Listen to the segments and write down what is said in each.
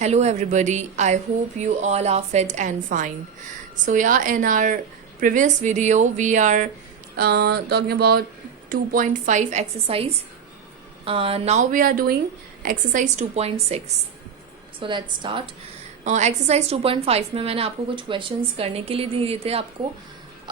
Hello, everybody. I hope you all are fit and fine. So, yeah, in our previous video, we are talking about 2.5 exercise. Now we are doing exercise 2.6. So, let's start. Exercise 2.5 में मैंने आपको कुछ questions करने के लिए दिए थे आपको.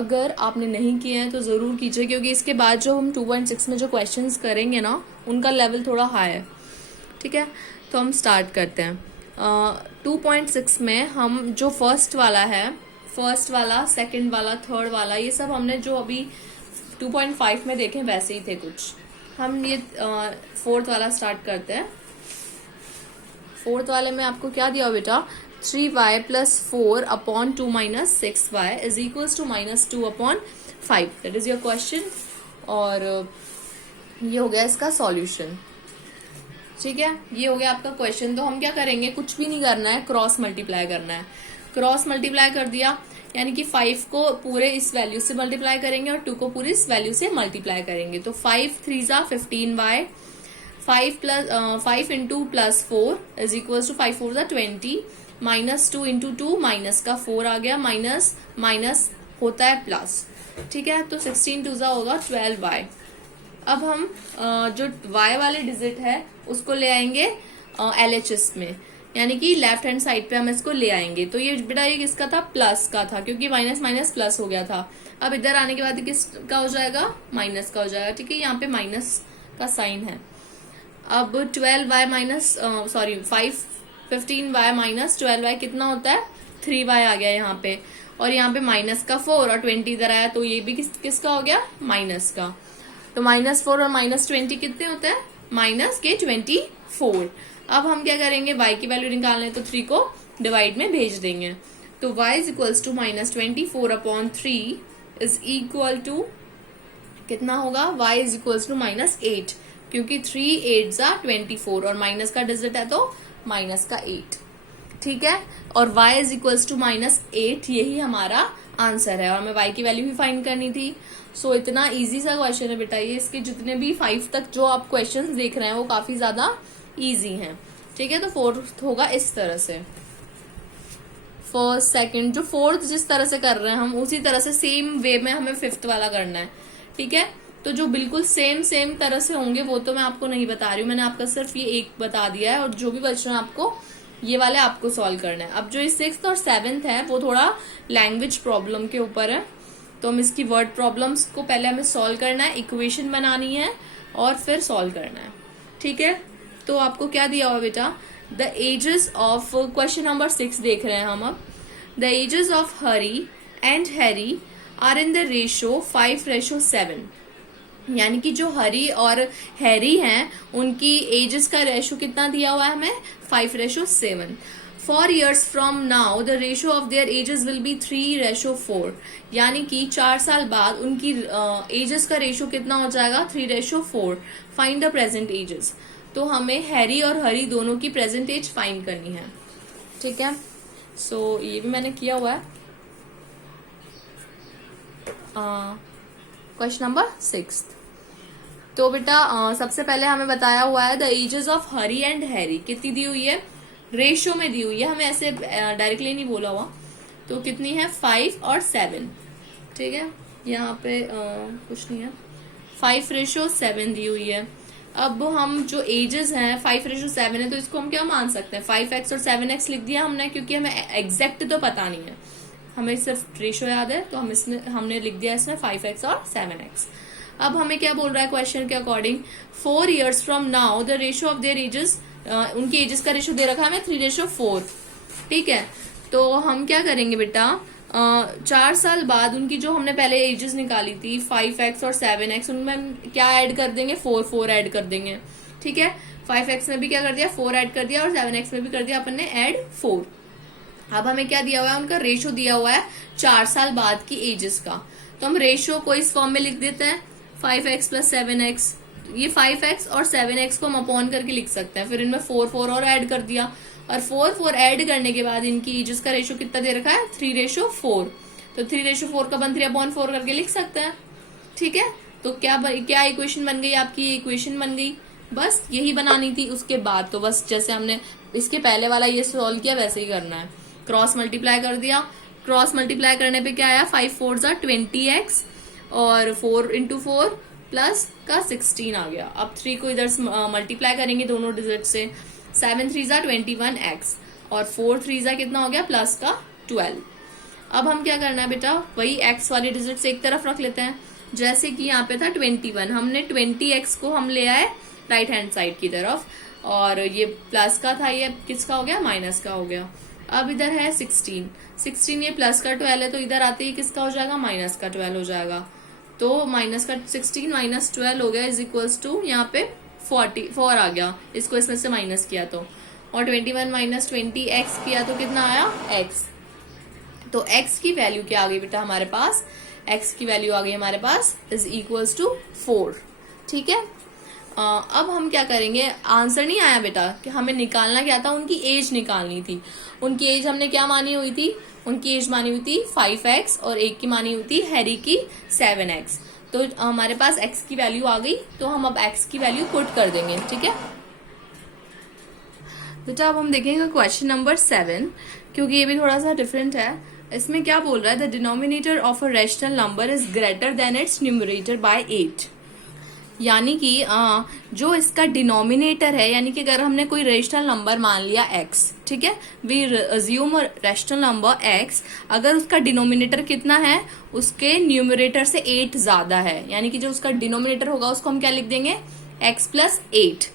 अगर आपने नहीं किए हैं तो ज़रूर कीजिए, क्योंकि इसके बाद जो हम 2.6 में जो क्वेश्चंस करेंगे ना, उनका लेवल थोड़ा हाई है. ठीक है, तो हम स्टार्ट करते हैं. 2.6 में हम जो फर्स्ट वाला, सेकंड वाला, थर्ड वाला, ये सब हमने जो अभी 2.5 में देखे वैसे ही थे कुछ. हम ये फोर्थ वाला स्टार्ट करते हैं. फोर्थ वाले में आपको क्या दिया हो बेटा? 3y + 4 upon 2 - 6y is equals to -2 upon 5. That is your question. और ये हो गया इसका सॉल्यूशन. ठीक है, ये हो गया आपका क्वेश्चन. तो हम क्या करेंगे, कुछ भी नहीं करना है, क्रॉस मल्टीप्लाई करना है. क्रॉस मल्टीप्लाई कर दिया, यानी कि 5 को पूरे इस वैल्यू से मल्टीप्लाई करेंगे और 2 को पूरी इस वैल्यू से मल्टीप्लाई करेंगे. तो 5 3 15y, 5 into + 4 is equal to 5 4 20, -2 into 2 minus का 4 आ गया, माइनस माइनस होता है प्लस. ठीक है, तो 16 2 होगा 12y. अब हम जो y वाले डिजिट है उसको ले आएंगे LHS में, यानी कि लेफ्ट हैंड साइड पे हम इसको ले आएंगे. तो ये बेटा ये किसका था? प्लस का था, क्योंकि माइनस माइनस प्लस हो गया था. अब इधर आने के बाद किसका हो जाएगा? माइनस का हो जाएगा. ठीक है, यहाँ पे माइनस का साइन है. अब 12y minus 15y minus 12y कितना होता है? 3y आ गया यहाँ पे. और यहाँ पे माइनस का 4 और 20 इधर आया, तो ये भी किसका हो गया? माइनस का. तो -4 और -20 कितने होते हैं? -24. अब हम क्या करेंगे, y की वैल्यू निकालने, तो 3 को डिवाइड में भेज देंगे. तो y is equals to -24 upon 3 is equal to कितना होगा? y इज इक्वल्स टू -8, क्योंकि 3 8 = 24 और माइनस का डिजिट है तो माइनस का 8. ठीक है, और y इज इक्वल्स टू -8, यही हमारा आंसर है. और हमें y की वैल्यू भी फाइंड करनी थी. सो इतना इजी सा क्वेश्चन है बेटा ये. इसके जितने भी 5 तक जो आप क्वेश्चंस देख रहे हैं वो काफी ज्यादा इजी हैं. ठीक है, तो फोर्थ होगा इस तरह से. फर्स्ट सेकंड, जो फोर्थ जिस तरह से कर रहे हैं हम, उसी तरह से सेम वे में हमें फिफ्थ वाला करना है. ठीक है, तो जो बिल्कुल सेम तरह से होंगे वो तो मैं आपको नहीं बता रही हूँ, मैंने आपका सिर्फ ये एक बता दिया है. और जो भी बच रहे हैं आपको ये वाले आपको सॉल्व करना है. अब जो 6th और 7th है वो थोड़ा लैंग्वेज प्रॉब्लम के ऊपर है. तो हम इसकी वर्ड प्रॉब्लम्स को पहले हमें सॉल्व करना है, इक्वेशन बनानी है और फिर सॉल्व करना है. ठीक है, तो आपको क्या दिया हुआ बेटा? The ages of, question number 6 देख रहे हैं हम अब. The ages of Hari and Harry are in the ratio 5:7. यानी कि जो हरी और हैरी हैं उनकी एजेस का रेशो कितना दिया हुआ है हमें? 5:7. 4 years from now the ratio of their ages will be 3:4. यानी कि 4 साल बाद उनकी एजेस का रेशो कितना हो जाएगा? 3:4. Find the present ages. तो हमें हैरी और हरी दोनों की प्रेजेंट एज फाइंड करनी है. ठीक है, सो ये भी मैंने किया हुआ है. Question number 6. तो बेटा सबसे पहले हमें बताया हुआ है the ages of Hari and Harry. कितनी दी हुई है? रेशियो में दी हुई है, हमें ऐसे डायरेक्टली नहीं बोला हुआ. तो कितनी है? 5 और 7. ठीक है, यहाँ पे कुछ नहीं है. 5:7 दी हुई है. अब हम जो एजेस हैं 5:7 है, तो इसको हम क्या मान सकते हैं? 5x और 7x लिख दिया हमने, क्योंकि हमें एग्जैक्ट तो पता नहीं है, हमें सिर्फ रेशियो याद है. तो हमने लिख दिया इसमें 5x और 7x. अब हमें क्या बोल रहा है क्वेश्चन के according? 4 years from now the ratio of their ages, उनकी एजेस का रेशो दे रखा है हमें 3:4. ठीक है, तो हम क्या करेंगे बेटा? 4 साल बाद उनकी जो हमने पहले एजेस निकाली थी 5x और 7x, उनमें हम क्या ऐड कर देंगे? 4 ऐड कर देंगे. ठीक है, 5x में भी क्या कर दिया? 4 ऐड कर दिया, और 7x में भी कर दिया अपन ने ऐड 4. अब हमें क्या दिया हुआ है? उनका रेशो दिया हुआ है 4 साल बाद की एजेस का. तो हम रेशो को इस फॉर्म में लिख देते हैं, 5x + 7x. ये 5x और 7x को हम अपॉन करके लिख सकते हैं. फिर इनमें 4 और ऐड कर दिया, और 4 ऐड करने के बाद इनकी एजेस का रेशो कितना दे रखा है? 3:4. तो 3:4 का 3/4 करके लिख सकते हैं. ठीक है, तो क्या इक्वेशन बन गई आपकी? ये इक्वेशन बन गई. बस यही बनानी थी। उसके बाद तो बस जैसे हमने इसके पहले वाला ये सॉल्व किया वैसे ही करना है। क्रॉस मल्टीप्लाई कर दिया, क्रॉस मल्टीप्लाई करने पे क्या आया, 5 4 जा 20x और 4 इंटू 4 प्लस का 16 आ गया। अब 3 को इधर मल्टीप्लाई करेंगे दोनों डिजिट से, 7 3 जा 21x और 4 3 जा कितना हो गया, प्लस का 12। अब हम क्या करना है बेटा, वही x वाले डिजिट से एक तरफ रख लेते हैं। जैसे कि यहाँ पे था 21, हमने 20x को हम ले आए राइट हैंड साइड की तरफ, और ये प्लस का था, ये किसका हो गया, माइनस का हो गया। अब इधर है 16, ये प्लस का 12 है तो इधर आते ही किसका हो जाएगा, माइनस का 12 हो जाएगा। तो माइनस का 16 माइनस 12 हो गया इज इक्वल्स टू यहाँ पे 44 आ गया, इसको इसमें से माइनस किया तो, और 21 माइनस 20x किया तो कितना आया, x। तो x की वैल्यू क्या आ गई बेटा हमारे पास, x की वैल्यू आ गई हमारे पास इज इक्वल्स टू 4। ठीक है, अब हम क्या करेंगे, आंसर नहीं आया बेटा, कि हमें निकालना क्या था, उनकी एज निकालनी थी। उनकी एज हमने क्या मानी हुई थी, उनकी एज मानी हुई थी 5x और एक की मानी हुई थी हैरी की 7x। तो हमारे पास x की वैल्यू आ गई, तो हम अब x की वैल्यू पुट कर देंगे। ठीक है बेटा, अब हम देखेंगे क्वेश्चन नंबर 7, क्योंकि ये भी थोड़ा सा डिफरेंट है। इसमें क्या बोल रहा है, the denominator of a rational number is greater than it's numerator bye 8। यानी कि जो इसका डिनोमिनेटर है, यानी कि अगर हमने कोई रेशनल नंबर मान लिया x, ठीक है, we assume rational number x, अगर उसका डिनोमिनेटर कितना है, उसके न्यूमरेटर से 8 ज्यादा है, यानी कि जो उसका डिनोमिनेटर होगा उसको हम क्या लिख देंगे, x plus 8।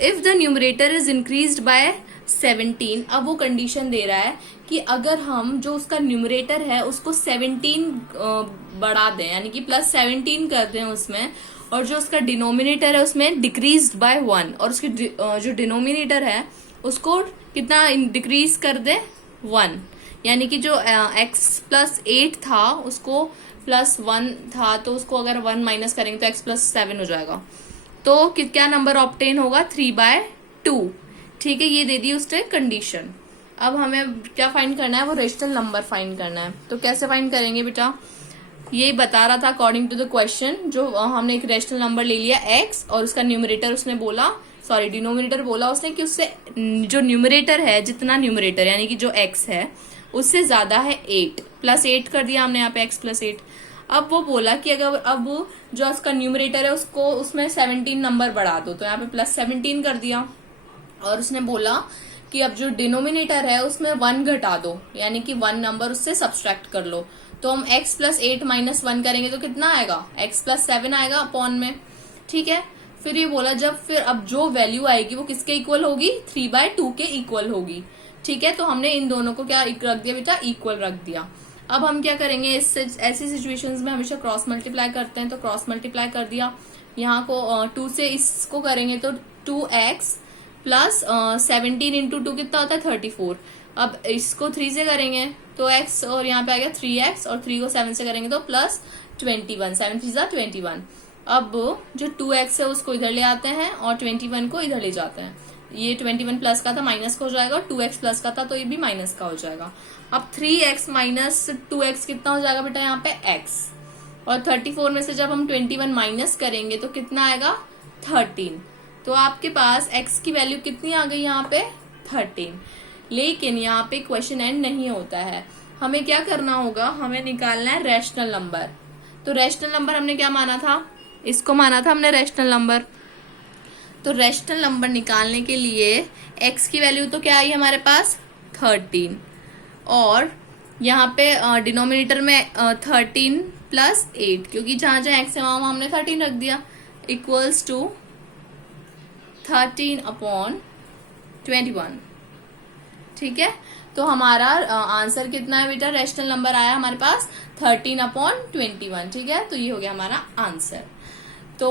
If the numerator is increased by 17, अब वो कंडीशन दे रहा है कि अगर हम जो उसका न्यूमरेटर है उसको 17 बढ़ा दें, यानी कि प्लस 17 कर दें उसमें, और जो उसका डिनोमिनेटर है उसमें डिक्रीज बाय 1, और उसकी जो डिनोमिनेटर है उसको कितना डिक्रीज कर दे, 1, यानी कि जो x प्लस 8 था उसको प्लस 1 था, तो उसको अगर 1 माइनस करेंगे तो x प्लस 7 हो जाएगा। तो क्या नंबर ऑब्टेन होगा, 3/2। ठीक है, ये दे दी उसने कंडीशन। अब हमें क्या फाइंड करना है, वो रेशनल नंबर फाइंड करना है। तो कैसे फाइंड करेंगे बेटा, ये बता रहा था अकॉर्डिंग टू द क्वेश्चन, जो हमने एक रेशनल नंबर ले लिया x और उसका न्यूमरेटर उसने बोला, सॉरी डिनोमिनेटर बोला उसने कि उससे जो न्यूमरेटर है, जितना न्यूमरेटर यानी कि जो x है उससे ज्यादा है 8, प्लस 8 कर दिया हमने यहाँ पे x प्लस 8। अब वो बोला कि अगर अब जो उसका न्यूमरेटर है उसको उसमें 17 नंबर बढ़ा दो, तो यहाँ पे प्लस 17 कर दिया, और उसने बोला कि अब जो डिनोमिनेटर है उसमें 1 घटा दो, यानी कि 1 नंबर उससे सब्सट्रैक्ट कर लो। तो हम x प्लस 8 माइनस 1 करेंगे तो कितना आएगा, x प्लस 7 आएगा अपॉन में। ठीक है, फिर ये बोला जब फिर अब जो वैल्यू आएगी वो किसके इक्वल होगी, 3/2 के इक्वल होगी। ठीक है, तो हमने इन दोनों को क्या रख दिया बेटा, इक्वल रख दिया। अब हम क्या करेंगे, ऐसी सिचुएशंस में हमेशा क्रॉस मल्टीप्लाई करते हैं, तो क्रॉस मल्टीप्लाई कर दिया, यहाँ को 2 से इसको करेंगे तो 2x प्लस 17 इंटू 2 कितना होता है, 34। अब इसको 3 से करेंगे तो x, और यहाँ पे आ गया 3x, और 3 को 7 से करेंगे तो प्लस 21, 7 3 जा 21। अब जो 2x है उसको इधर ले आते हैं और 21 को इधर ले जाते हैं। ये 21 प्लस का था माइनस का हो जाएगा, और 2x प्लस का था तो ये भी माइनस का हो जाएगा। अब 3x माइनस 2x कितना हो जाएगा बेटा, यहाँ पे x, और 34 में से जब हम 21 माइनस करेंगे तो कितना आएगा, 13। तो आपके पास x की वैल्यू कितनी आ गई यहाँ पे, 13। लेकिन यहाँ पे क्वेश्चन एंड नहीं होता है, हमें क्या करना होगा, हमें निकालना है रैशनल नंबर। तो रैशनल नंबर हमने क्या माना था, इसको माना था हमने रैशनल नंबर। तो रैशनल नंबर निकालने के लिए x की वैल्यू तो क्या आई हमारे पास, 13, और यहाँ पे डिनोमिनेटर में 13 प्लस 8, क्योंकि जहां जहां x है वहां हमने 13 रख दिया, इक्वल्स टू 13/21। ठीक है, तो हमारा आंसर कितना है बेटा, रैशनल नंबर आया हमारे पास 13/21। ठीक है, तो ये हो गया हमारा आंसर। तो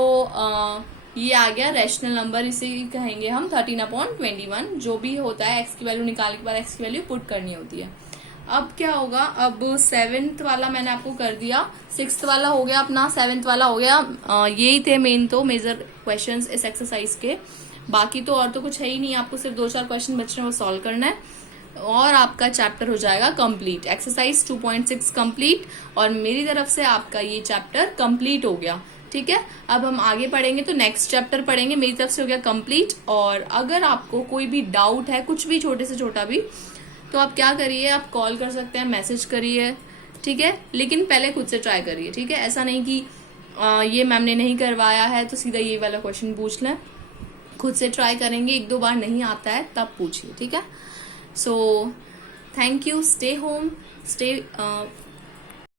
ये आ गया रैशनल नंबर, इसे कहेंगे हम 13/21। जो भी होता है x की वैल्यू निकालने के बाद x की वैल्यू पुट करनी होती है। अब क्या होगा, अब 7th वाला मैंने आपको कर दिया, 6th वाला हो गया अपना, 7th वाला हो गया। यही थे मेन तो मेजर क्वेश्चंस इस एक्सरसाइज के, बाकी तो और तो कुछ है ही नहीं, आपको सिर्फ 2-4 क्वेश्चन बच रहे हैं वो सॉल्व करना है, और आपका चैप्टर हो जाएगा कंप्लीट। एक्सरसाइज 2.6 कंप्लीट, और मेरी तरफ से आपका ये चैप्टर कंप्लीट हो गया। ठीक है, अब हम आगे पढ़ेंगे तो नेक्स्ट चैप्टर पढ़ेंगे। मेरी तरफ से हो गया कंप्लीट। और अगर आपको कोई भी डाउट है, कुछ भी छोटे से छोटा भी, तो आप क्या करिए, आप कॉल कर सकते हैं, मैसेज करिए, ठीक है, लेकिन पहले खुद से ट्राई करिए, ठीक है। ऐसा नहीं कि ये मैम ने नहीं करवाया है तो सीधा ये वाला क्वेश्चन पूछ लें। खुद से ट्राई करेंगे, 1-2 बार नहीं आता है तब पूछिए, ठीक है। So thank you, stay home, stay